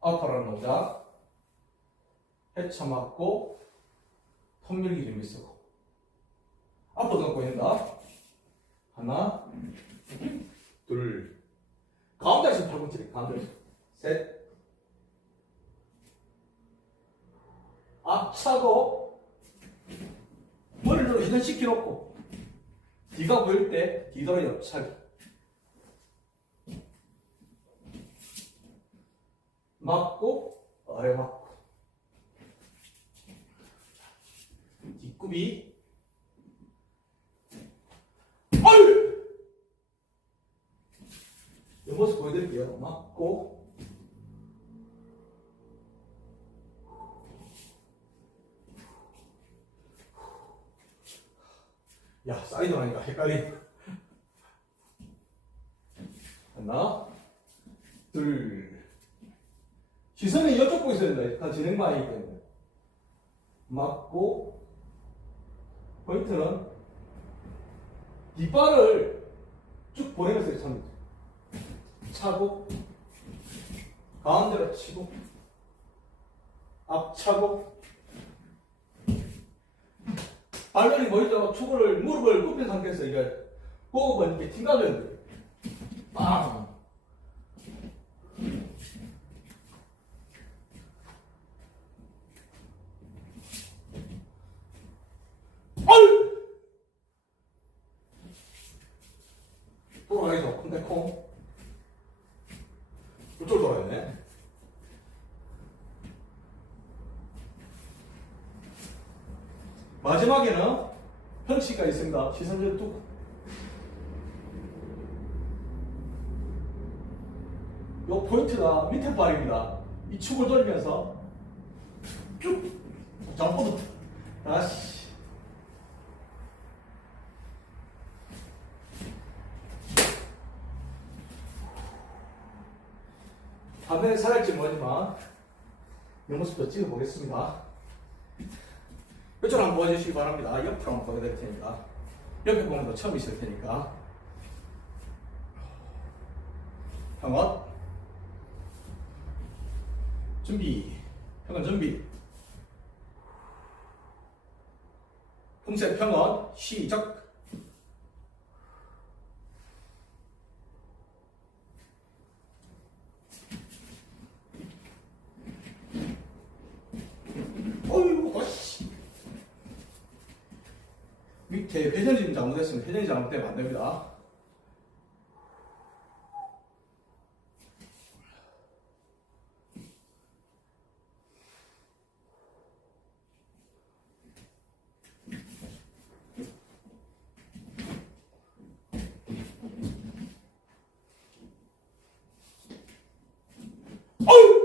아파라는 동작 해쳐 맞고 턴밀기 준비 쓰고 앞으로 더 보인다. 하나 둘. 가운데에서 팔꿈치 가운데에서. 셋. 앞차고 머리를 회전시켜놓고 뒤가 보일 때 뒤돌아 옆차기 맞고 아래 맞고. 뒷굽이. 아유! 이 모습 보여드릴게요. 맞고. 야 사이드 하니까 헷갈리 하나 둘 이쪽 보고 있어야 된다 다 진행방이기 때문에 맞고 포인트는 뒷발을 쭉 보내면서 차는 거죠 차고 가운데로 치고 앞 차고 발걸이 머리도 축을 무릎을 굽힌 상태에서 이게 호흡은 이렇게 튕가줘야 돼요. 빵. 아유! 돌아가야죠. 근데 콩. 이쪽으로 돌아야네. 마지막에는 편치가 있습니다. 시선을 뚝. 요 포인트가 밑에 발입니다. 이 축을 돌리면서 쭉 잡고도 다시 화면에 살할지 모르지만 이 모습도 찍어보겠습니다. 이쪽으로 한번 보여주시기 바랍니다. 옆으로 한번 보여드릴 테니까. 옆에 보는 거 처음 있을 테니까. 평원. 준비. 평원 준비. 풍세 평원 시작. 밑에 회전이 좀 잘못됐으면 회전이 잘못되면 안 됩니다. 어휴!